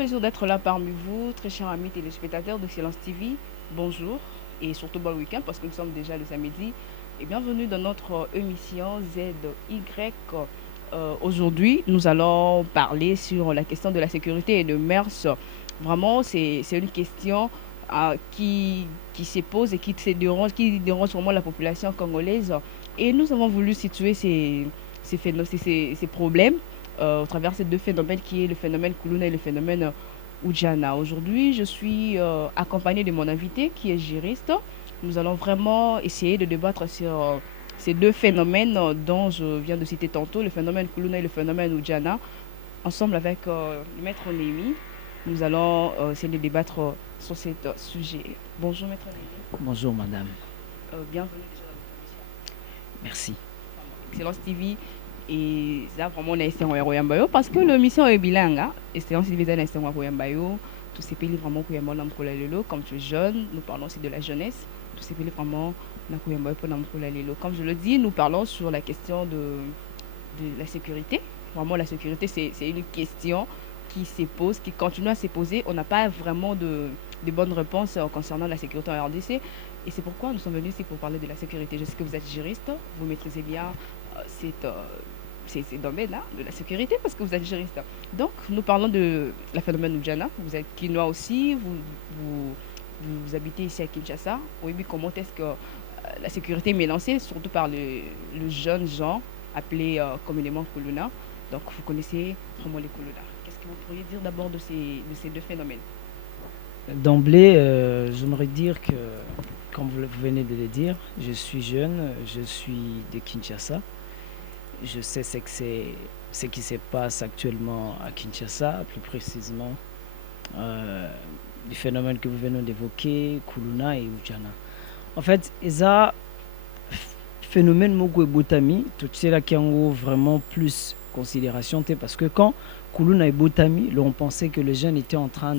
plaisir d'être là parmi vous, très chers amis téléspectateurs de Silence TV. Bonjour et surtout bon week-end parce que nous sommes déjà le samedi. Et bienvenue dans notre émission ZY. Aujourd'hui, nous allons parler sur la question de la sécurité et de mœurs. Vraiment, c'est une question qui se pose et qui dérange vraiment la population congolaise. Et nous avons voulu situer ces problèmes au travers de ces deux phénomènes qui est le phénomène Kuluna et le phénomène Ujana. Aujourd'hui, je suis accompagnée de mon invité qui est juriste. Nous allons vraiment essayer de débattre sur ces deux phénomènes dont je viens de citer tantôt, le phénomène Kuluna et le phénomène Ujana. Ensemble avec le maître Némi, nous allons essayer de débattre sur ce sujet. Bonjour maître Némi. Bonjour madame, Bienvenue déjà dans notre émission. merci. Excellence TV. Et ça, vraiment, on a essayé de Royambayo parce que l'émission est bilingue. Hein. Excellence TV, on a essayé de Royambayo. Tous ces pays vraiment Lelo. Comme tu es jeune, nous parlons aussi de la jeunesse. Tous ces pays vraiment Lelo. Comme je le dis, nous parlons sur la question de la sécurité. Vraiment, la sécurité, c'est une question qui se pose, qui continue à se poser. On n'a pas vraiment de bonnes réponses concernant la sécurité en RDC. Et c'est pourquoi nous sommes venus ici pour parler de la sécurité. Je sais que vous êtes juriste, vous maîtrisez bien ces domaines de la sécurité parce que vous êtes juriste. Donc, nous parlons de la phénomène Oudjana. Vous êtes quinois aussi, vous habitez ici à Kinshasa. Oui, mais comment est-ce que la sécurité est menacée, surtout par le jeune Jean, appelé communément Kuluna. Donc, vous connaissez vraiment les Kuluna. Qu'est-ce que vous pourriez dire d'abord de ces deux phénomènes? D'emblée, j'aimerais dire que, comme vous venez de le dire, je suis jeune, je suis de Kinshasa. Je sais ce qui se passe actuellement à Kinshasa, plus précisément les phénomènes que vous venez d'évoquer, Kuluna et Ujana. En fait, ça phénomène Mogo et Botami, tout cela qui en vraiment plus considération, parce que quand Kuluna et Botami, on pensait que les jeunes étaient en train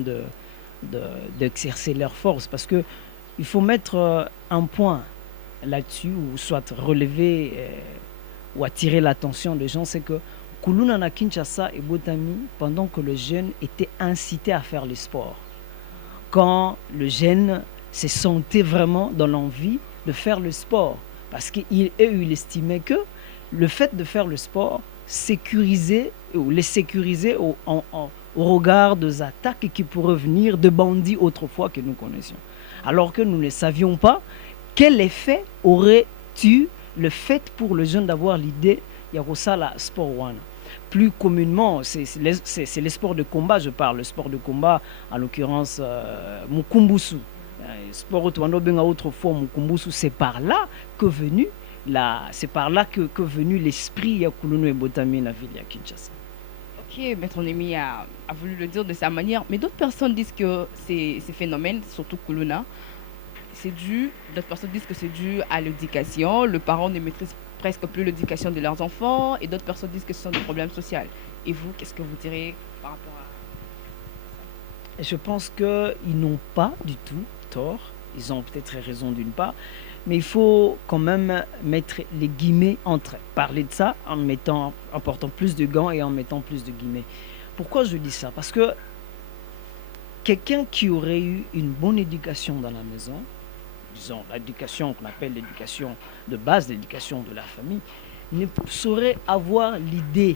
d'exercer leur force, parce que il faut mettre un point là-dessus, ou soit relever ou attirer l'attention des gens, c'est que Kuluna na Kinshasa et Botami, pendant que le jeune était incité à faire le sport, quand le jeune se sentait vraiment dans l'envie de faire le sport, parce qu'il estimait que le fait de faire le sport sécurisait ou les sécurisait au regard des attaques qui pourraient venir de bandits autrefois que nous connaissions. Alors que nous ne savions pas quel effet aurait eu le fait pour le jeune d'avoir l'idée il y a ça la sport one. Plus communément, c'est les sports de combat, je parle, le sport de combat, en l'occurrence Mukumbusu. Sport autrefois Mukumbusu, c'est par là que venu l'esprit Yakulunu et Botami na ville ya Kinshasa. Ok, Maître Némi a voulu le dire de sa manière, mais d'autres personnes disent que ces phénomènes, surtout Kuluna, d'autres personnes disent que c'est dû à l'éducation, le parent ne maîtrise presque plus l'éducation de leurs enfants, et d'autres personnes disent que ce sont des problèmes sociaux. Et vous, qu'est-ce que vous direz par rapport à... Je pense qu'ils n'ont pas du tout tort, ils ont peut-être raison d'une part, mais il faut quand même mettre les guillemets entre parler de ça en portant plus de gants et en mettant plus de guillemets. Pourquoi je dis ça? Parce que quelqu'un qui aurait eu une bonne éducation dans la maison, disons l'éducation qu'on appelle l'éducation de base, l'éducation de la famille, ne saurait avoir l'idée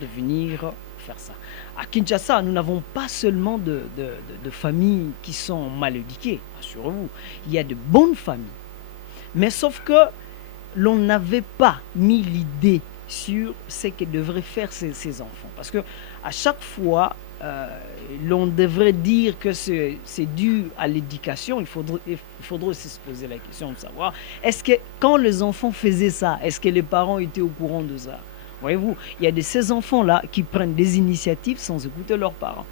de venir faire ça. À Kinshasa, nous n'avons pas seulement de familles qui sont mal éduquées, rassurez-vous. Il y a de bonnes familles. Mais sauf que l'on n'avait pas mis l'idée sur ce que devraient faire ces enfants. Parce que à chaque fois, l'on devrait dire que c'est dû à l'éducation. Il faudrait aussi se poser la question de savoir, est-ce que quand les enfants faisaient ça, est-ce que les parents étaient au courant de ça? Voyez-vous, il y a de ces enfants-là qui prennent des initiatives sans écouter leurs parents.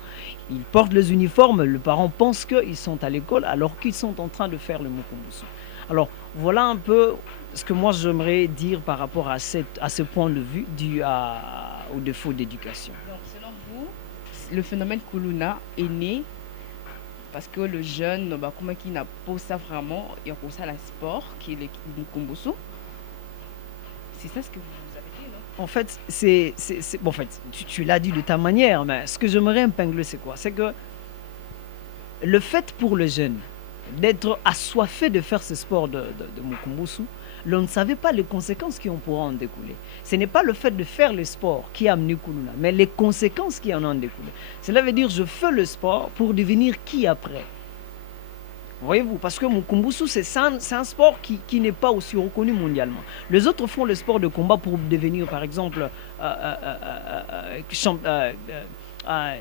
Ils portent les uniformes, les parents pensent qu'ils sont à l'école alors qu'ils sont en train de faire le Mukumbusu. Alors, voilà un peu ce que moi j'aimerais dire par rapport à ce point de vue dû au défaut d'éducation. Donc, selon vous, le phénomène Kuluna est né parce que le jeune, comment il n'a pas ça vraiment, il a pas ça le sport, qui est le Mukumbusu. C'est ça ce que vous avez dit, non? En fait, bon, en fait, tu l'as dit de ta manière, mais ce que j'aimerais épingler, c'est quoi? C'est que le fait pour le jeune d'être assoiffé de faire ce sport de Mukumbusu, l'on ne savait pas les conséquences qui en pourront en découler. Ce n'est pas le fait de faire le sport qui a amené Kuluna, mais les conséquences qui en ont découlé. Cela veut dire je fais le sport pour devenir qui après? Voyez-vous, parce que Mukumbusu, c'est un sport qui n'est pas aussi reconnu mondialement. Les autres font le sport de combat pour devenir, par exemple,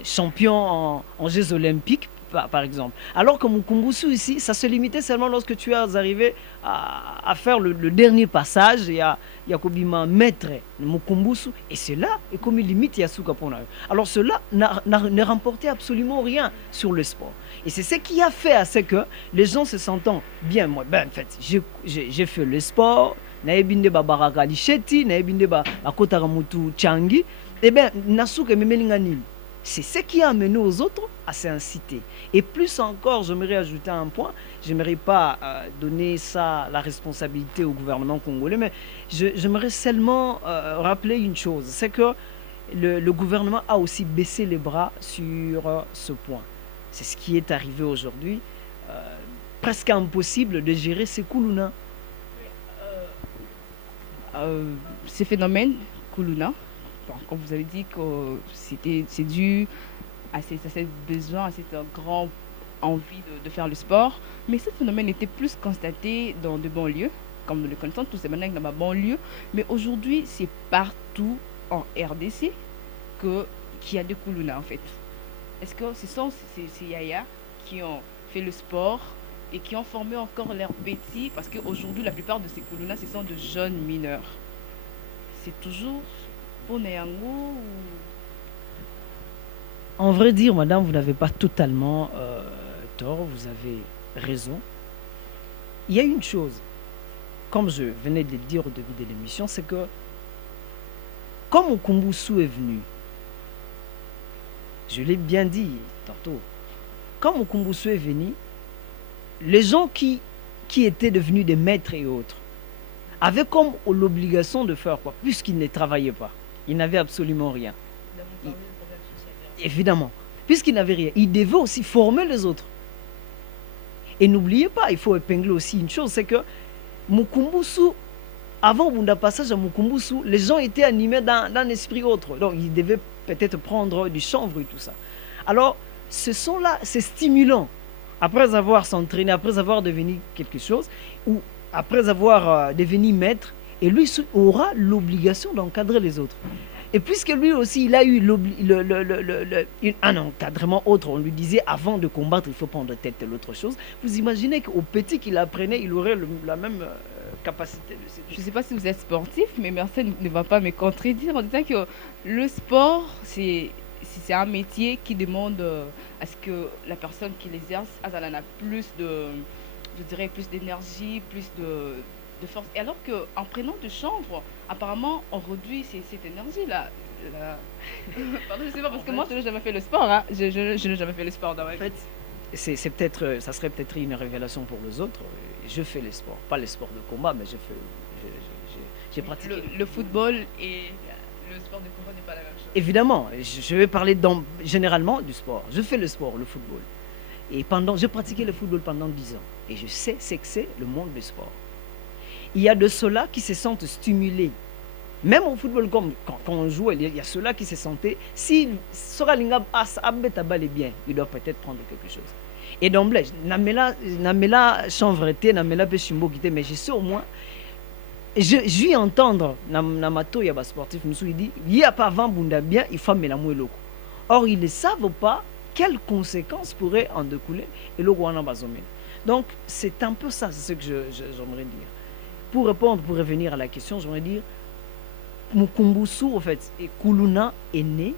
champion en Jeux Olympiques, par exemple. Alors que Mukumbusu ici, ça se limitait seulement lorsque tu es arrivé à faire le dernier passage et à Kobima mettre Mukumbusu. Et cela est comme une limite Yasuka Pona. Alors cela ne remportait absolument rien sur le sport. Et c'est ce qui a fait à ce que les gens se sentant bien. Moi, ben, en fait, j'ai fait le sport. Naebinde ba baraka lisheti, naebinde ba akota mutu changi. Eh bien, Nasuka memelingani. C'est ce qui a amené aux autres à s'inciter. Et plus encore, j'aimerais ajouter un point, je n'aimerais pas donner ça, la responsabilité au gouvernement congolais, mais j'aimerais seulement rappeler une chose, c'est que le gouvernement a aussi baissé les bras sur ce point. C'est ce qui est arrivé aujourd'hui. Presque impossible de gérer ces Kuluna. Ces phénomènes, Kuluna, comme vous avez dit que c'est dû à ce besoin, à cette grande envie de faire le sport. Mais ce phénomène était plus constaté dans de banlieues, comme nous le connaissons tous ces maintenant dans ma banlieue. Mais aujourd'hui, c'est partout en RDC qu'il y a des Kuluna en fait. Est-ce que ce sont ces yaya qui ont fait le sport et qui ont formé encore leurs petits? Parce qu'aujourd'hui, la plupart de ces Kuluna, ce sont de jeunes mineurs. C'est toujours En vrai dire, madame, vous n'avez pas totalement tort, vous avez raison. Il y a une chose, comme je venais de le dire au début de l'émission, c'est que comme Mukumbusu est venu, je l'ai bien dit tantôt, quand Mukumbusu est venu, les gens qui étaient devenus des maîtres et autres avaient comme l'obligation de faire quoi, puisqu'ils ne travaillaient pas. Ils n'avaient absolument rien. Évidemment, puisqu'ils n'avaient rien, ils devaient aussi former les autres. Et n'oubliez pas, il faut épingler aussi une chose, c'est que Mukumbusu, avant le passage à Mukumbusu, les gens étaient animés d'un esprit autre. Donc ils devaient peut-être prendre du chanvre et tout ça. Alors, ce sont là, c'est stimulant. Après avoir s'entraîné, après avoir devenu quelque chose, ou après avoir devenu maître, et lui aura l'obligation d'encadrer les autres. Et puisque lui aussi, il a eu un encadrement autre, on lui disait avant de combattre, il faut prendre tête de l'autre chose. Vous imaginez qu'au petit qu'il apprenait, il aurait la même capacité de séduire. Je ne sais pas si vous êtes sportif, mais Marcel ne va pas me contredire en disant que le sport, c'est un métier qui demande à ce que la personne qui l'exerce elle a plus de, je dirais, plus d'énergie, plus de force. Et alors qu'en prenant du chanvre, apparemment, on réduit cette énergie-là. Pardon, je sais pas, parce que moi, je n'ai jamais fait le sport. Hein. Je n'ai jamais fait le sport dans ma vie. En fait, ça serait peut-être une révélation pour les autres. Je fais le sport, pas le sport de combat, mais j'ai pratiqué. Le football et le sport de combat n'est pas la même chose. Évidemment, je vais parler généralement du sport. Je fais le sport, le football. Et j'ai pratiqué le football pendant 10 ans. Et je sais ce que c'est le monde du sport. Il y a de ceux-là qui se sentent stimulés. Même au football, comme quand on joue, il y a ceux-là qui se sentaient. Si Soralinga est bien, il doit peut-être prendre quelque chose. Et d'emblée, Namela chanvrete, Namela Peshimbo quitté, mais je sais au moins. Je vais entendre Namato Yaba sportif, il dit il n'y a pas avant Bunda bien, il faut mettre la loko. Or, ils ne savent pas quelles conséquences pourraient en découler et le Rwanda Bazomé. Donc, c'est un peu ça, c'est ce que j'aimerais dire. Pour revenir à la question, j'aimerais dire Mukumbusu, en fait, et Kuluna est né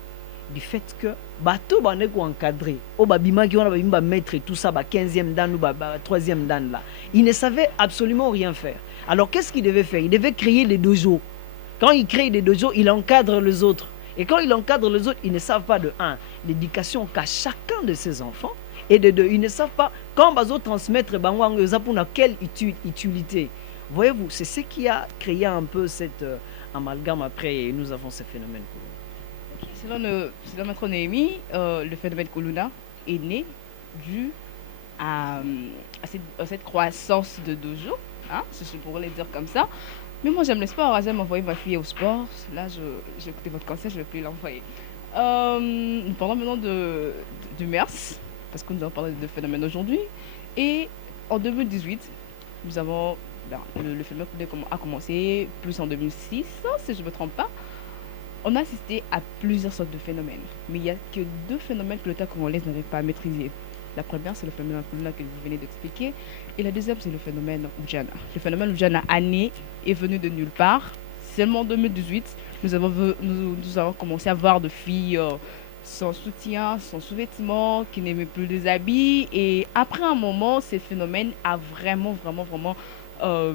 du fait que bateau ba neko encadré, au babima qui on a maître et tout ça, 15e dan ou 3e dan là, il ne savait absolument rien faire. Alors qu'est-ce qu'il devait faire? Il devait créer les dojos. Quand il crée des dojos, il encadre les autres. Et quand il encadre les autres, ils ne savent pas de l'éducation qu'a chacun de ses enfants, et de deux, ils ne savent pas quand bazo transmettre pour quelle utilité. Voyez-vous, c'est ce qui a créé un peu amalgame après et nous avons ce phénomène. Ok, selon Maître Néhémie, le phénomène Kuluna est né dû à cette croissance de dojo, hein, si je pourrais le dire comme ça. Mais moi, j'aime le sport, hein, j'aime envoyer ma fille au sport. Là, j'ai écouté votre conseil, je ne vais plus l'envoyer. Nous parlons maintenant du MERS, parce que nous allons parler de phénomène aujourd'hui. Et en 2018, nous avons ben, le phénomène a commencé plus en 2006, si je ne me trompe pas. On a assisté à plusieurs sortes de phénomènes, mais il n'y a que deux phénomènes que l'État congolais n'arrive pas à maîtriser. La première, c'est le phénomène Kuluna que vous venez d'expliquer, et la deuxième, c'est le phénomène Ujana. Le phénomène Ujana année est venu de nulle part. Seulement en 2018, nous avons commencé à voir de filles sans soutien, sans sous-vêtements, qui n'aimaient plus les habits. Et après un moment, ce phénomène a vraiment, vraiment, vraiment euh,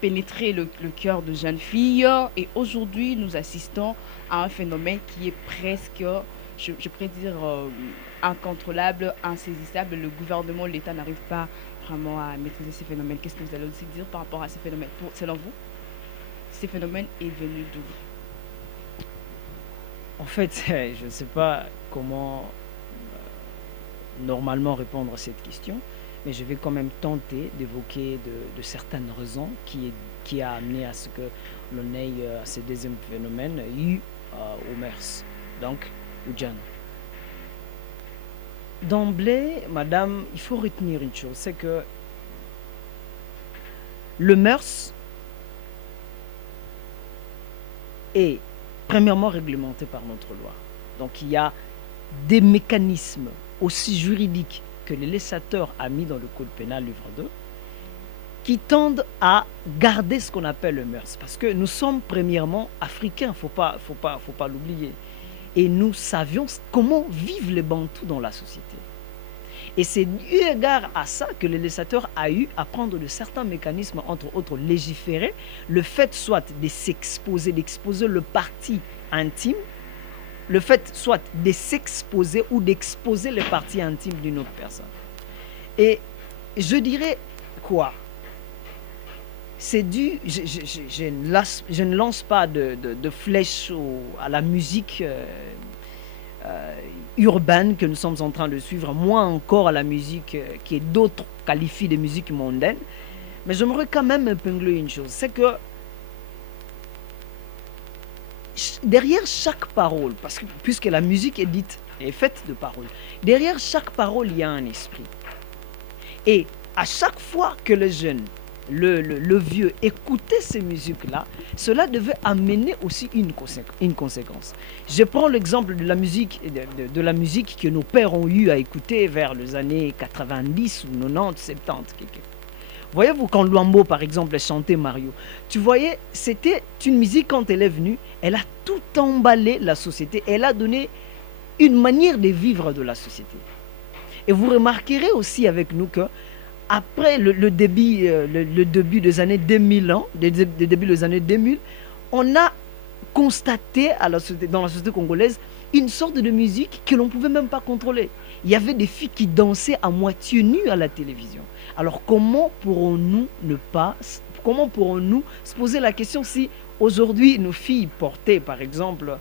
pénétré le cœur de jeunes filles. Et aujourd'hui, nous assistons à un phénomène qui est presque, je pourrais dire, incontrôlable, insaisissable. Le gouvernement, l'État n'arrive pas vraiment à maîtriser ces phénomènes. Qu'est-ce que vous allez aussi dire par rapport à ces phénomènes? Selon vous, ces phénomènes est venu d'où? En fait, je ne sais pas comment normalement répondre à cette question, mais je vais quand même tenter d'évoquer de certaines raisons qui a amené à ce que l'on ait ce deuxième phénomène eu au MERS, donc au Djan. D'emblée, madame, il faut retenir une chose, c'est que le MERS est premièrement réglementé par notre loi. Donc il y a des mécanismes aussi juridiques que le législateur a mis dans le Code pénal, livre 2, qui tendent à garder ce qu'on appelle le MERS. Parce que nous sommes premièrement africains, faut pas l'oublier. Et nous savions comment vivent les Bantous dans la société. Et c'est eu égard à ça que le législateur a eu à prendre de certains mécanismes, entre autres légiférer, le fait soit de s'exposer, d'exposer le parti intime, le fait soit de s'exposer ou d'exposer le parti intime d'une autre personne. Et je dirais quoi? C'est dû, je ne lance pas de flèches à la musique urbaine que nous sommes en train de suivre, moins encore à la musique que d'autres qualifient de musique mondaine. Mais j'aimerais quand même épingler une chose, c'est que derrière chaque parole, parce que puisque la musique est dite, est faite de paroles, derrière chaque parole, il y a un esprit. Et à chaque fois que les jeunes, le vieux écoutait ces musiques-là, cela devait amener aussi une conséquence. Je prends l'exemple de la musique, de la musique que nos pères ont eu à écouter vers les années 90 ou 90, 70. Voyez-vous, quand Luambo, par exemple, chantait Mario, tu voyais, c'était une musique, quand elle est venue, elle a tout emballé la société, elle a donné une manière de vivre de la société. Et vous remarquerez aussi avec nous que après le début des années 2000, début des années 2000, on a constaté dans la société congolaise une sorte de musique que l'on ne pouvait même pas contrôler. Il y avait des filles qui dansaient à moitié nues à la télévision. Alors comment pourrons-nous se poser la question si aujourd'hui nos filles portaient par exemple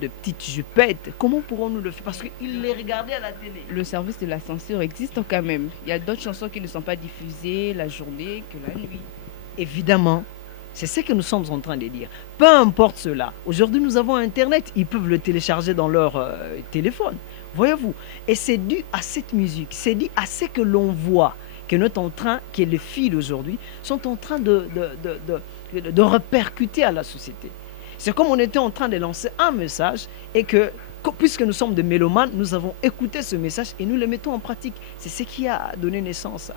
de petites jupettes, comment pourrons-nous le faire? Parce qu'ils les regardaient à la télé. Le service de la censure existe quand même. Il y a d'autres chansons qui ne sont pas diffusées la journée que la nuit. Évidemment, c'est ce que nous sommes en train de dire. Peu importe cela. Aujourd'hui, nous avons Internet. Ils peuvent le télécharger dans leur téléphone. Voyez-vous? Et c'est dû à cette musique. C'est dû à ce que l'on voit que les filles d'aujourd'hui sont en train de répercuter à la société. C'est comme on était en train de lancer un message et que, puisque nous sommes des mélomanes, nous avons écouté ce message et nous le mettons en pratique. C'est ce qui a donné naissance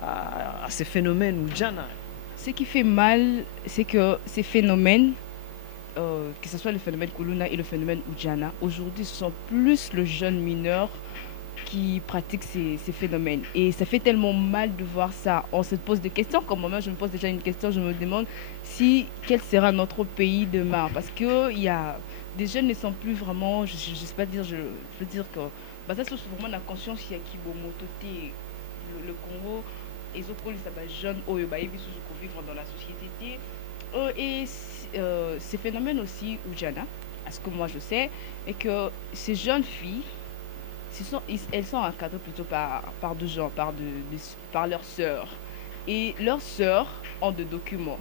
à ces phénomènes ou Djana. Ce qui fait mal, c'est que ces phénomènes, que ce soit le phénomène Kuluna et le phénomène Ujana, aujourd'hui, ce sont plus le jeune mineur qui pratique ces phénomènes. Et ça fait tellement mal de voir ça. On se pose des questions, comme moi je me pose déjà une question, je me demande quel sera notre pays demain. Parce que il y a, des jeunes ne sont plus vraiment, je ne sais pas dire, je veux dire que, bah, ça c'est vraiment la conscience qui a qui mototé le Congo, et les jeunes, vivre dans la société. Ces phénomènes aussi, Oujana, à ce que moi je sais, est que ces jeunes filles, elles sont encadrées plutôt par deux gens, par leurs sœurs. Et leurs sœurs ont des documents.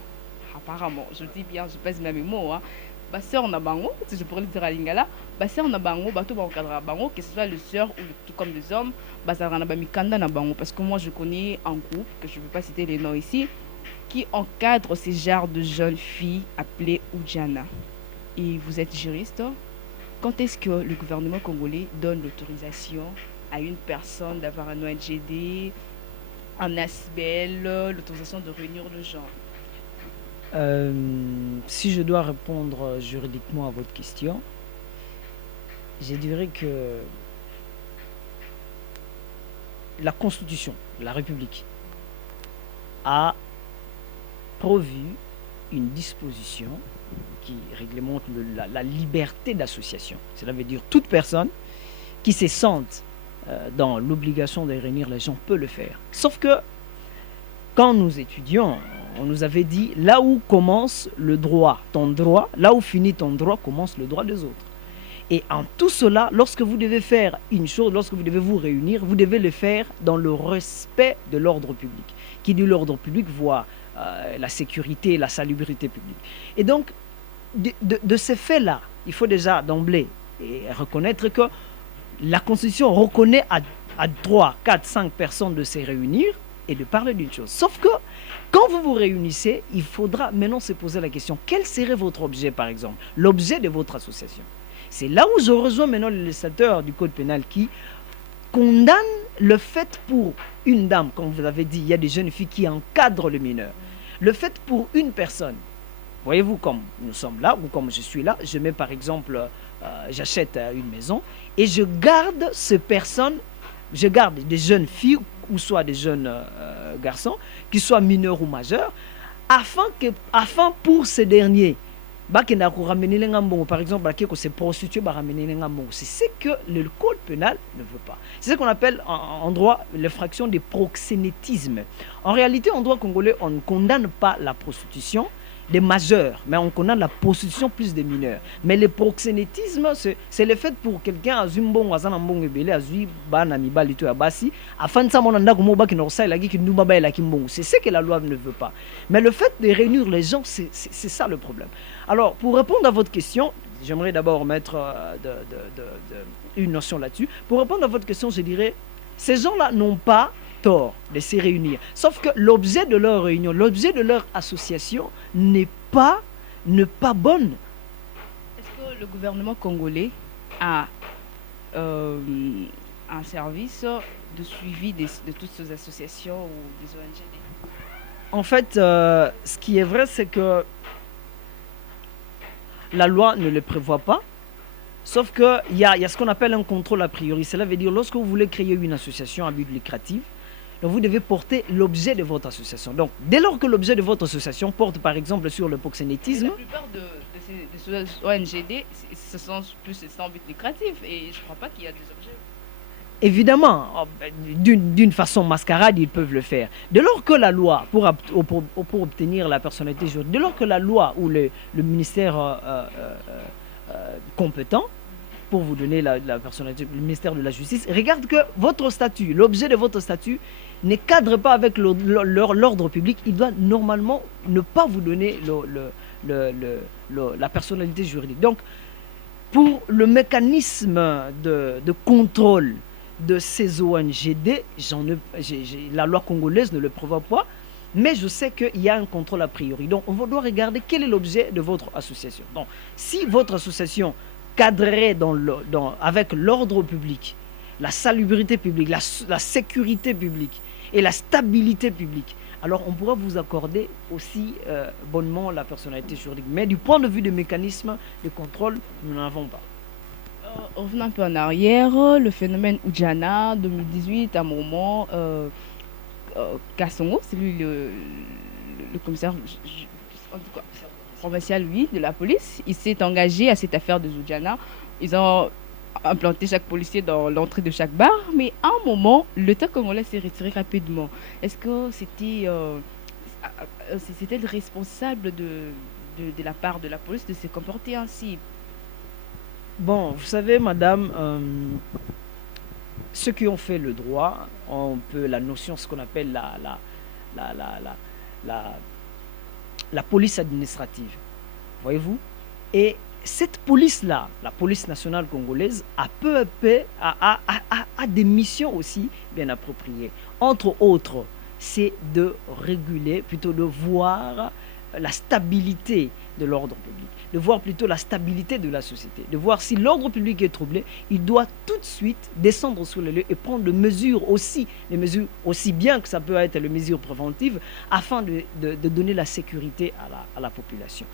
Apparemment, je dis bien, je pèse mes mots. Hein. Ma sœur en a bango, si je pourrais le dire à Lingala, ma sœur en a bango, tout va encadrer à bango, que ce soit les sœurs ou tout comme des hommes, ça en a mikanda na bango. Parce que moi, je connais un groupe, que je ne vais pas citer les noms ici, qui encadre ces genres de jeunes filles appelées Oudjana. Et vous êtes juriste. Quand est-ce que le gouvernement congolais donne l'autorisation à une personne d'avoir un ONGD, un ASBL, l'autorisation de réunir le genre? Si je dois répondre juridiquement à votre question, je dirais que la Constitution, la République, a prévu une disposition qui réglemente la liberté d'association. Cela veut dire toute personne qui se sente dans l'obligation de réunir les gens peut le faire. Sauf que quand nous étudions, on nous avait dit là où commence le droit, ton droit, là où finit ton droit, commence le droit des autres. Et en tout cela, lorsque vous devez faire une chose, lorsque vous devez vous réunir, vous devez le faire dans le respect de l'ordre public. Qui dit l'ordre public voit la sécurité, la salubrité publique. Et donc, de ces faits-là, il faut déjà d'emblée reconnaître que la Constitution reconnaît à 3, 4, 5 personnes de se réunir et de parler d'une chose. Sauf que quand vous vous réunissez, il faudra maintenant se poser la question, quel serait votre objet par exemple, l'objet de votre association? C'est là où je rejoins maintenant le législateur du Code pénal qui condamne le fait pour une dame, comme vous avez dit, il y a des jeunes filles qui encadrent le mineur. Le fait pour une personne, voyez-vous comme nous sommes là, ou comme je suis là, je mets par exemple, j'achète une maison et je garde ces personnes, je garde des jeunes filles ou soit des jeunes garçons, qui soient mineurs ou majeurs, afin pour ces derniers, par exemple, se prostituer, c'est ce que le code pénal ne veut pas. C'est ce qu'on appelle en droit l'infraction de proxénétisme. En réalité, en droit congolais, on ne condamne pas la prostitution des majeurs, mais on condamne la prostitution plus des mineurs. Mais le proxénétisme, c'est le fait pour quelqu'un à Zumbon, à Zanambon, à c'est ce que la loi ne veut pas. Mais le fait de réunir les gens, c'est ça le problème. Alors, pour répondre à votre question, j'aimerais d'abord mettre une notion là-dessus. Pour répondre à votre question, je dirais, ces gens-là n'ont pas tort de se réunir. Sauf que l'objet de leur réunion, l'objet de leur association n'est pas bonne. Est-ce que le gouvernement congolais a un service de suivi de toutes ces associations ou des ONG? En fait, ce qui est vrai, c'est que la loi ne le prévoit pas. Sauf qu'il y a ce qu'on appelle un contrôle a priori. Cela veut dire lorsque vous voulez créer une association à but lucratif, donc vous devez porter l'objet de votre association. Donc, dès lors que l'objet de votre association porte, par exemple, sur le proxénétisme... La plupart de ces ONGD, ce sont plus sans but lucratif. Et je ne crois pas qu'il y a des objets. Évidemment, d'une façon mascarade, ils peuvent le faire. Dès lors que la loi, pour obtenir la personnalité juridique, dès lors que la loi ou le ministère compétent, pour vous donner la personnalité, le ministère de la Justice, regarde que votre statut, l'objet de votre statut, ne cadre pas avec l'ordre public. Il doit normalement ne pas vous donner la personnalité juridique. Donc, pour le mécanisme de contrôle de ces ONGD, la loi congolaise ne le prévoit pas, mais je sais qu'il y a un contrôle a priori. Donc, on doit regarder quel est l'objet de votre association. Donc, si votre association cadrerait avec l'ordre public, la salubrité publique, la sécurité publique et la stabilité publique, alors on pourra vous accorder aussi bonnement la personnalité juridique. Mais du point de vue des mécanismes de contrôle, nous n'en avons pas. Revenons un peu en arrière, le phénomène Oudjana, 2018, à un moment, Kassongo, c'est lui le commissaire provincial, lui, de la police, il s'est engagé à cette affaire de Oudjana. Ils ont implanté chaque policier dans l'entrée de chaque bar, mais à un moment, l'État congolais s'est retiré rapidement. Est-ce que c'était C'était responsable de la part de la police de se comporter ainsi. Bon, vous savez, madame, ceux qui ont fait le droit ont un peu la notion, ce qu'on appelle la, la, la, la, la police administrative. Voyez-vous? Et cette police-là, la police nationale congolaise, a peu à peu a des missions aussi bien appropriées. Entre autres, c'est de réguler, plutôt de voir la stabilité de l'ordre public, de voir plutôt la stabilité de la société, de voir si l'ordre public est troublé, il doit tout de suite descendre sur les lieux et prendre des mesures aussi bien que ça peut être les mesures préventives, afin de donner la sécurité à la population.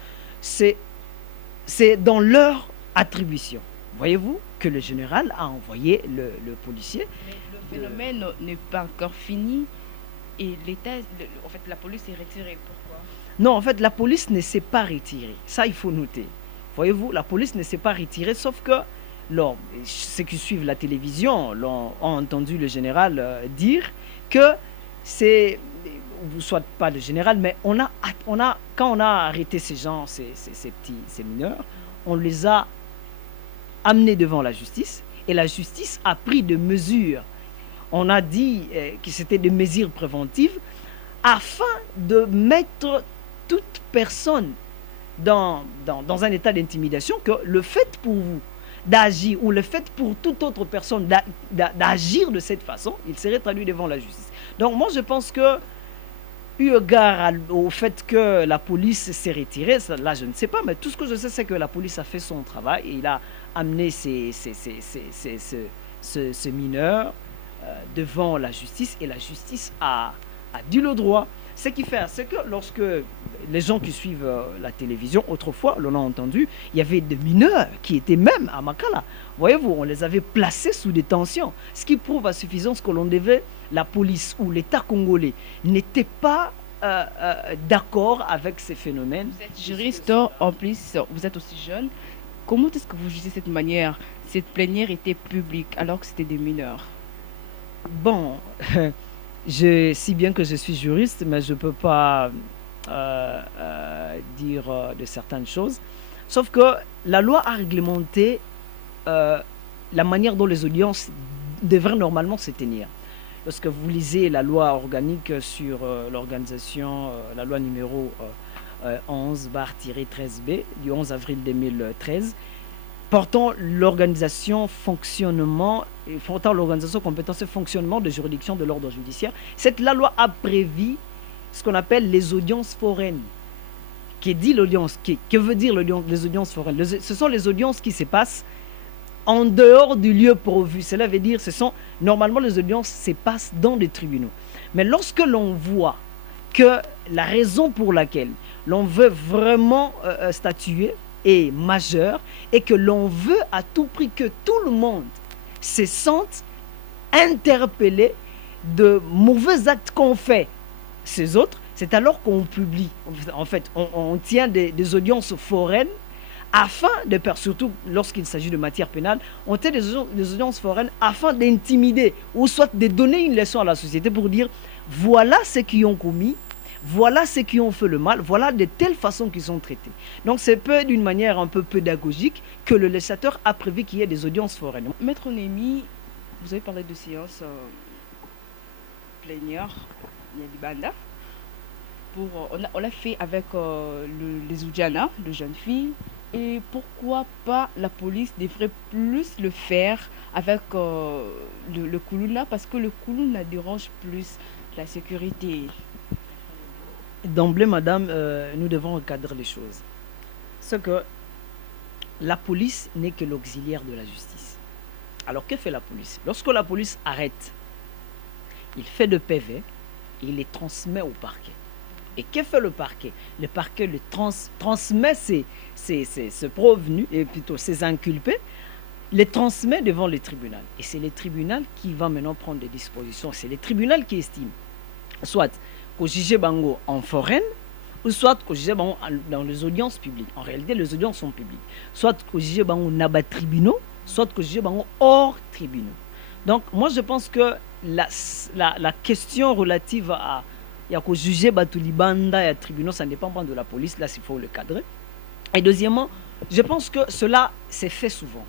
C'est dans leur attribution, voyez-vous, que le général a envoyé le policier. Mais le phénomène n'est pas encore fini et en fait, la police est retirée. Pourquoi? Non, en fait, la police ne s'est pas retirée. Ça, il faut noter. Voyez-vous, la police ne s'est pas retirée, sauf que ceux qui suivent la télévision ont entendu le général dire que c'est, soit pas le général, mais quand on a arrêté ces gens, ces mineurs, on les a amenés devant la justice et la justice a pris des mesures. On a dit que c'était des mesures préventives afin de mettre toute personne dans un état d'intimidation, que le fait pour vous d'agir ou le fait pour toute autre personne d'agir de cette façon, il serait traduit devant la justice. Donc moi je pense que, eu égard au fait que la police s'est retirée, là je ne sais pas, mais tout ce que je sais c'est que la police a fait son travail et il a amené ces mineurs devant la justice et la justice a dit le droit. Ce qui fait, c'est que lorsque les gens qui suivent la télévision, autrefois, l'on a entendu, il y avait des mineurs qui étaient même à Makala. Voyez-vous, on les avait placés sous détention. Ce qui prouve à suffisance que la police ou l'État congolais n'était pas d'accord avec ces phénomènes. Vous êtes juriste, en plus, vous êtes aussi jeune. Comment est-ce que vous jugez cette manière? Cette plénière était publique alors que c'était des mineurs. Bon, si bien que je suis juriste, mais je ne peux pas dire de certaines choses. Sauf que la loi a réglementé la manière dont les audiences devraient normalement se tenir. Lorsque vous lisez la loi organique sur l'organisation, la loi numéro 11/13B du 11 avril 2013, portant l'organisation, compétence et fonctionnement de juridiction de l'ordre judiciaire. La loi a prévu ce qu'on appelle les audiences foraines. Que veut dire les audiences foraines? Ce sont les audiences qui se passent en dehors du lieu pourvu. Cela veut dire normalement les audiences se passent dans des tribunaux. Mais lorsque l'on voit que la raison pour laquelle l'on veut vraiment statuer est majeure et que l'on veut à tout prix que tout le monde se sente interpellé de mauvais actes qu'ont fait ces autres, c'est alors qu'on publie. En fait, on tient des audiences foraines afin de, surtout lorsqu'il s'agit de matière pénale, on tient des audiences foraines afin d'intimider ou soit de donner une leçon à la société pour dire voilà ceux qui ont commis, voilà ceux qui ont fait le mal, voilà de telles façons qu'ils sont traités. Donc c'est d'une manière un peu pédagogique que le législateur a prévu qu'il y ait des audiences foraines. Maître Némi, vous avez parlé de séance plénière, il y a du banda. On l'a fait avec les Oudjana, les jeunes filles. Et pourquoi pas la police devrait plus le faire avec le Kuluna, parce que le Kuluna dérange plus la sécurité. D'emblée, madame, nous devons recadrer les choses. C'est que la police n'est que l'auxiliaire de la justice. Alors, que fait la police? Lorsque la police arrête, il fait de PV, il les transmet au parquet. Et que fait le parquet? Le parquet transmet ses prévenus, et plutôt ses inculpés, les transmet devant le tribunal. Et c'est le tribunal qui va maintenant prendre des dispositions. C'est le tribunal qui estime, soit qu'au juge bango en foraine, ou soit qu'au juge bango dans les audiences publiques. En réalité, les audiences sont publiques. Soit qu'au juge bango naba tribunaux, soit qu'au juge bango hors tribunaux. Donc, moi, je pense que la question relative il y a qu'au juger Batulibanda et à tribunal, ça ne dépend pas de la police, là, il faut le cadrer. Et deuxièmement, je pense que cela s'est fait souvent.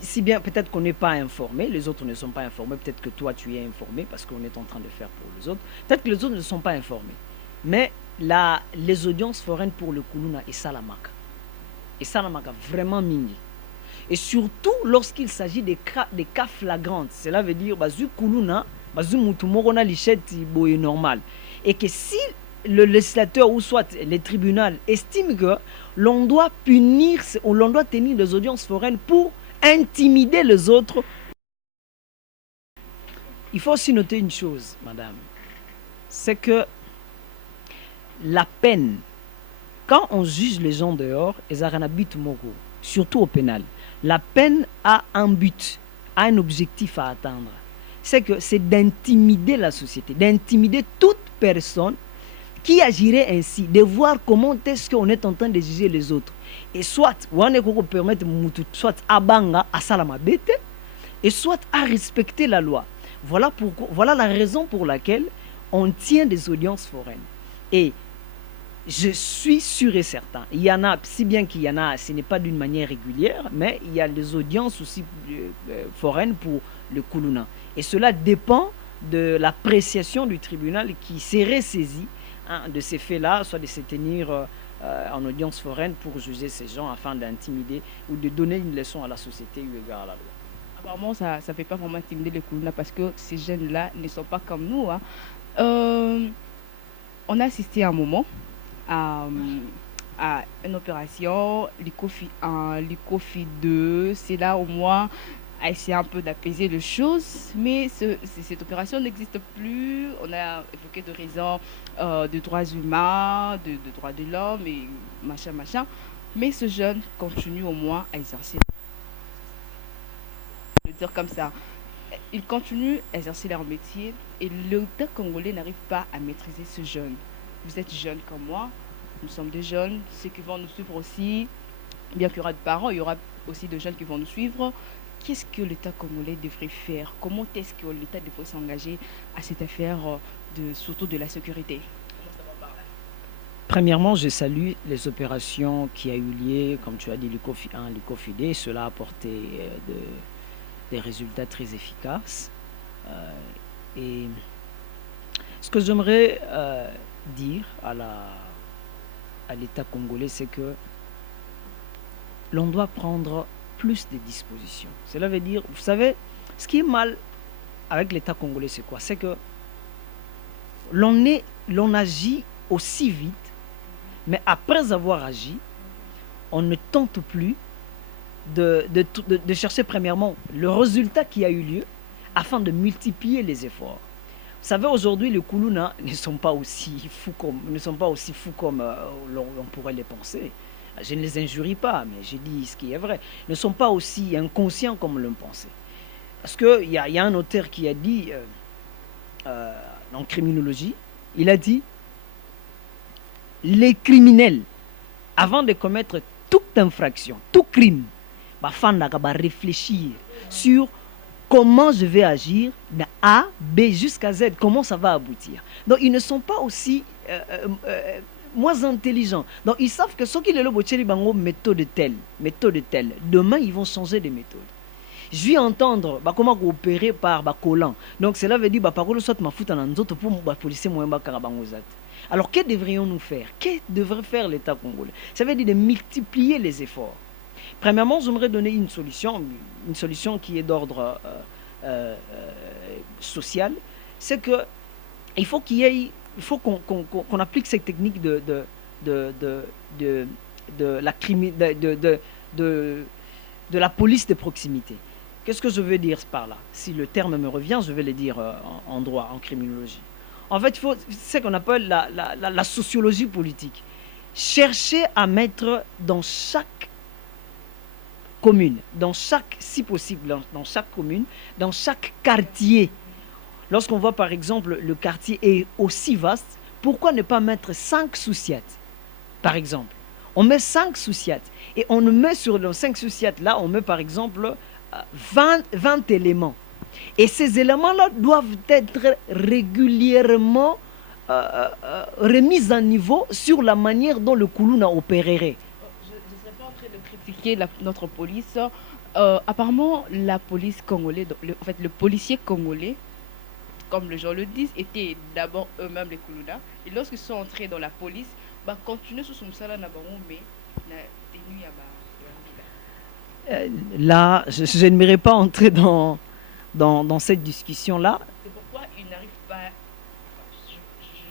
Si bien peut-être qu'on n'est pas informé, les autres ne sont pas informés, peut-être que toi tu es informé parce qu'on est en train de faire pour les autres, peut-être que les autres ne sont pas informés. Mais les audiences foraines pour le Kuluna et Salamaka. Et Salamaka vraiment mini. Et surtout lorsqu'il s'agit des cas flagrants. Cela veut dire bazu Kuluna, bazu mutumorona licheti boye normal. Et que si le législateur ou soit les tribunaux estiment que l'on doit punir ou l'on doit tenir des audiences foraines pour intimider les autres, il faut aussi noter une chose, madame, c'est que la peine, quand on juge les gens dehors, surtout au pénal, la peine a un but, a un objectif à atteindre. C'est d'intimider la société, d'intimider toute personne qui agirait ainsi, de voir comment est-ce qu'on est en train de juger les autres. Et soit, on peut permettre soit à banga, à salamabete, et soit à respecter la loi. Voilà la raison pour laquelle on tient des audiences foraines. Et je suis sûr et certain, il y en a, si bien qu'il y en a, ce n'est pas d'une manière régulière, mais il y a les audiences aussi foraines pour le Kuluna. Et cela dépend de l'appréciation du tribunal qui serait saisi de ces faits-là, soit de se tenir en audience foraine pour juger ces gens afin d'intimider ou de donner une leçon à la société eu égard à la loi. Apparemment, ça ne fait pas vraiment intimider les Kuluna parce que ces jeunes-là ne sont pas comme nous. Hein. On a assisté à un moment à une opération, l'ICOFI 1, l'ICOFI 2. C'est là au moins à essayer un peu d'apaiser les choses, mais cette opération n'existe plus. On a évoqué de raisons de droits humains, de droits de l'homme et machin. Mais ce jeune continue au moins à exercer. Je veux dire comme ça. Ils continuent à exercer leur métier et l'État congolais n'arrive pas à maîtriser ce jeune. Vous êtes jeune comme moi, nous sommes des jeunes, ceux qui vont nous suivre aussi, bien qu'il y aura des parents, il y aura aussi des jeunes qui vont nous suivre. Qu'est-ce que l'État congolais devrait faire? Comment est-ce que l'État devrait s'engager à cette affaire, surtout de la sécurité? Premièrement, je salue les opérations qui ont eu lieu, comme tu as dit, l'ICOFI 1, l'ICOFI 2. Cela a apporté des résultats très efficaces. Et ce que j'aimerais dire à l'État congolais, c'est que l'on doit prendre plus de dispositions. Cela veut dire, vous savez, ce qui est mal avec l'État congolais, c'est quoi? C'est que l'on agit aussi vite, mais après avoir agi, on ne tente plus de chercher premièrement le résultat qui a eu lieu afin de multiplier les efforts. Vous savez, aujourd'hui, les Kuluna ne sont pas aussi fous comme l'on pourrait les penser. Je ne les injurie pas, mais je dis ce qui est vrai. Ils ne sont pas aussi inconscients comme l'on pensait. Parce qu'il y a un auteur qui a dit, en criminologie, il a dit, les criminels, avant de commettre toute infraction, tout crime, réfléchir sur comment je vais agir de A, B jusqu'à Z, comment ça va aboutir. Donc ils ne sont pas aussi moins intelligents. Donc ils savent que ce qui est le méthode telle, demain ils vont changer de méthode. Je vais entendre comment coopérer par collant. Donc cela veut dire parole soit ma fout en autres pour policier moyen karabangozat. Alors que devrions-nous faire? Que devrait faire l'État congolais? Ça veut dire de multiplier les efforts. Premièrement, j'aimerais donner une solution qui est d'ordre social. C'est que il faut qu'on applique cette technique de la police de proximité. Qu'est-ce que je veux dire par là? Si le terme me revient, je vais le dire en droit, en criminologie. En fait, il faut ce qu'on appelle la sociologie politique. Chercher à mettre dans chaque commune, si possible, dans chaque commune, dans chaque quartier. Lorsqu'on voit par exemple le quartier est aussi vaste, pourquoi ne pas mettre 5 sous-siats, par exemple? On met 5 sous-siats et on met sur les 5 sous-siats là, on met par exemple 20 éléments Et ces éléments-là doivent être régulièrement remis à niveau sur la manière dont le Koulouna opérerait. Je ne serais pas en train de critiquer notre police. Apparemment, la police congolaise, en fait, le policier congolais, comme les gens le disent, étaient d'abord eux-mêmes les Koulouna. Et lorsqu'ils sont entrés dans la police, bah, continuer sur son salaire, mais na tenu à Là, je n'aimerais pas entrer dans cette discussion-là. c'est pourquoi ils n'arrivent pas,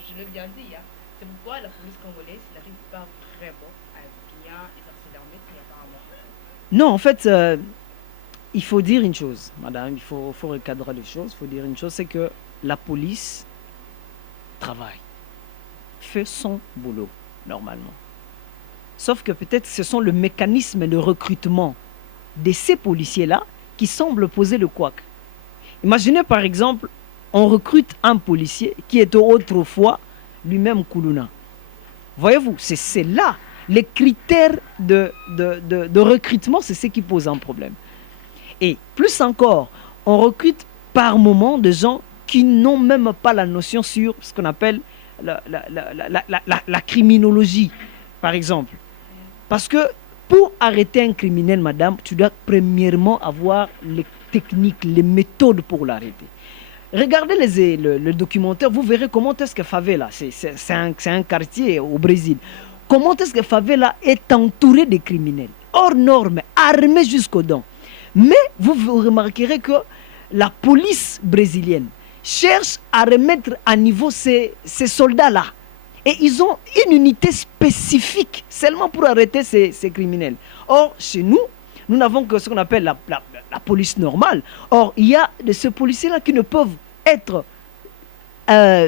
je l'ai bien dit, hein, c'est pourquoi la police congolaise n'arrive pas vraiment à bien exercer leur métier, apparemment. Non, en fait, il faut dire une chose, madame, il faut recadrer les choses. Il faut dire une chose, c'est que la police travaille, fait son boulot, normalement. Sauf que peut-être ce sont le mécanisme de recrutement de ces policiers-là qui semblent poser le couac. Imaginez par exemple, on recrute un policier qui était autrefois lui-même Koulouna. Voyez-vous, c'est là, les critères de recrutement, c'est ce qui pose un problème. Et plus encore, on recrute par moment des gens qui n'ont même pas la notion sur ce qu'on appelle la criminologie, par exemple. Parce que pour arrêter un criminel, madame, tu dois premièrement avoir les techniques, les méthodes pour l'arrêter. Regardez le documentaire, vous verrez comment est-ce que Favela, c'est un quartier au Brésil, comment est-ce que Favela est entouré de criminels, hors normes, armés jusqu'aux dents. Mais vous remarquerez que la police brésilienne cherche à remettre à niveau ces soldats-là. Et ils ont une unité spécifique seulement pour arrêter ces criminels. Or, chez nous, nous n'avons que ce qu'on appelle la police normale. Or, il y a de ces policiers-là qui ne peuvent être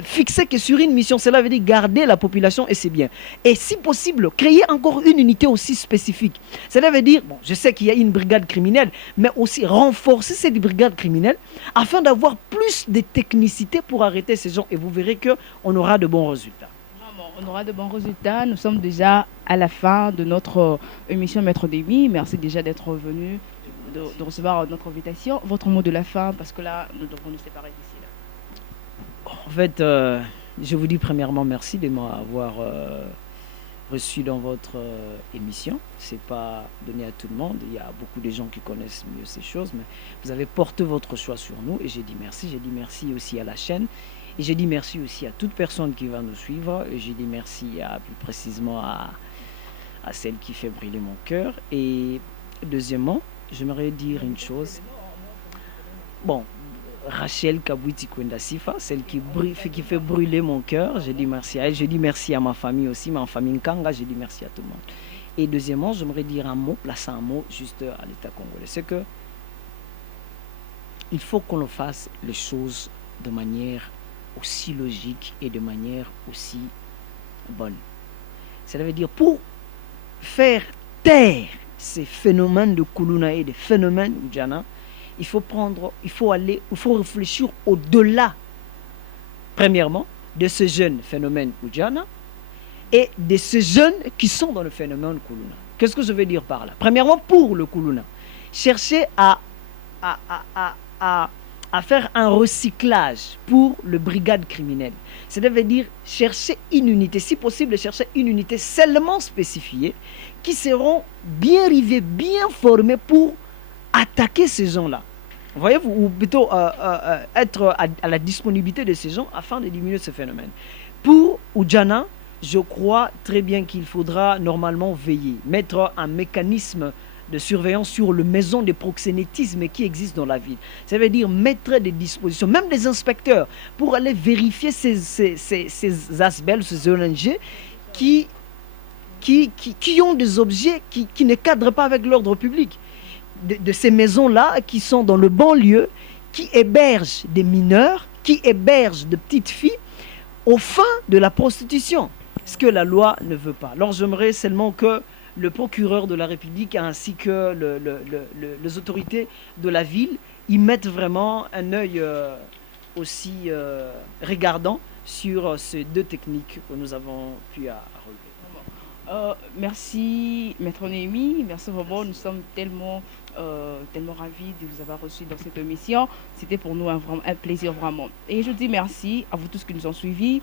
fixés que sur une mission. Cela veut dire garder la population et c'est bien. Et si possible, créer encore une unité aussi spécifique. Cela veut dire, bon, je sais qu'il y a une brigade criminelle, mais aussi renforcer cette brigade criminelle afin d'avoir plus de technicité pour arrêter ces gens. Et vous verrez qu'on aura de bons résultats. On aura de bons résultats. Nous sommes déjà à la fin de notre émission Maître Demi. Merci déjà d'être venu, de recevoir notre invitation. Votre mot de la fin, parce que là, nous devons nous séparer d'ici là. En fait, je vous dis premièrement merci de m'avoir reçu dans votre émission. Ce n'est pas donné à tout le monde. Il y a beaucoup de gens qui connaissent mieux ces choses, mais vous avez porté votre choix sur nous et j'ai dit merci. J'ai dit merci aussi à la chaîne. Et j'ai dit merci aussi à toute personne qui va nous suivre. Et j'ai dit merci plus précisément à celle qui fait brûler mon cœur. Et deuxièmement, j'aimerais dire une chose. Bon, Rachel Kabouiti Kwenda Sifa, celle qui fait brûler mon cœur. J'ai dit merci à elle. J'ai dit merci à ma famille aussi, ma famille Nkanga. J'ai dit merci à tout le monde. Et deuxièmement, j'aimerais dire un mot, placer un mot juste à l'État congolais. C'est que il faut qu'on fasse les choses de manière aussi logique et de manière aussi bonne. Cela veut dire pour faire taire ces phénomènes de Koulouna et des phénomènes Oudjana, il faut réfléchir au-delà, premièrement, de ce jeune phénomène Oudjana et de ces jeunes qui sont dans le phénomène Koulouna. Qu'est-ce que je veux dire par là? Premièrement, pour le Koulouna, chercher à faire un recyclage pour le brigade criminelle. Ça veut dire chercher une unité, si possible, chercher une unité seulement spécifiée qui seront bien rivés, bien formés pour attaquer ces gens-là. Voyez-vous, ou plutôt être à la disponibilité de ces gens afin de diminuer ce phénomène. Pour Oudjana, je crois très bien qu'il faudra normalement veiller, mettre un mécanisme de surveillance sur les maisons de proxénétisme qui existent dans la ville. Ça veut dire mettre des dispositions, même des inspecteurs, pour aller vérifier ces ASBEL, ces ONG qui ont des objets qui ne cadrent pas avec l'ordre public. De ces maisons-là qui sont dans le banlieue, qui hébergent des mineurs, qui hébergent de petites filles aux fins de la prostitution. Ce que la loi ne veut pas. Alors j'aimerais seulement que le procureur de la République ainsi que les autorités de la ville y mettent vraiment un œil aussi regardant sur ces deux techniques que nous avons pu relever. Merci, Maître Noémie. Merci vraiment. Nous sommes tellement ravis de vous avoir reçu dans cette émission. C'était pour nous un plaisir vraiment. Et je dis merci à vous tous qui nous ont suivis.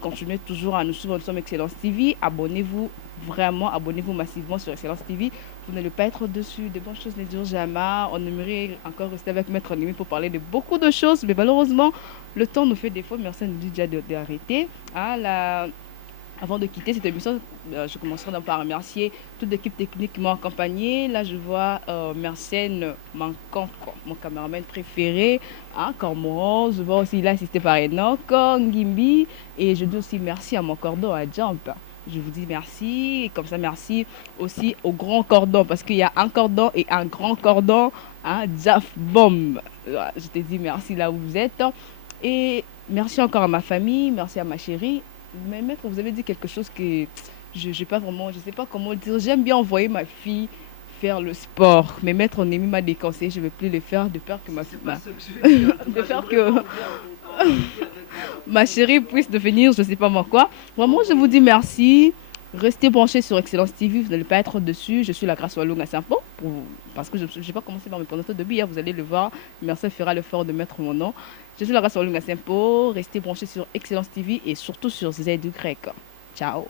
Continuez toujours à nous suivre. Nous sommes Excellence TV. Abonnez-vous vraiment, abonnez-vous massivement sur Excellence TV. Vous n'allez pas être dessus. De bonnes choses ne durent jamais. On aimerait encore rester avec Maître Noémie pour parler de beaucoup de choses, mais malheureusement, le temps nous fait défaut. Merci, nous dit déjà d'arrêter. Avant de quitter cette émission, je commencerai donc par remercier toute l'équipe technique qui m'a accompagné. Là, je vois Mersenne Mankanko, mon caméraman préféré, hein, Cormoran. Je vois aussi, il est assisté par Enoch, Ngimbi. Et je dis aussi merci à mon cordon, à Jump. Je vous dis merci. Et comme ça, merci aussi au grand cordon, parce qu'il y a un cordon et un grand cordon, hein, Jaf Bomb. Voilà, je te dis merci là où vous êtes. Et merci encore à ma famille, merci à ma chérie. Mais maître, vous avez dit quelque chose que je pas vraiment, je sais pas comment le dire. J'aime bien envoyer ma fille faire le sport, mais maître Némi m'a déconseillé, je ne vais plus le faire de peur que de peur que ma chérie puisse devenir, je sais pas moi quoi. Vraiment, je vous dis merci. Restez branchés sur Excellence TV, vous n'allez pas être dessus. Je suis la Grâce Walloon à Saint-Pau, parce que je n'ai pas commencé par mes présentations de hier, vous allez le voir. Merci fera l'effort de mettre mon nom. Je suis la Grâce Walloon à Saint-Pau. Restez branchés sur Excellence TV et surtout sur ZY. Ciao.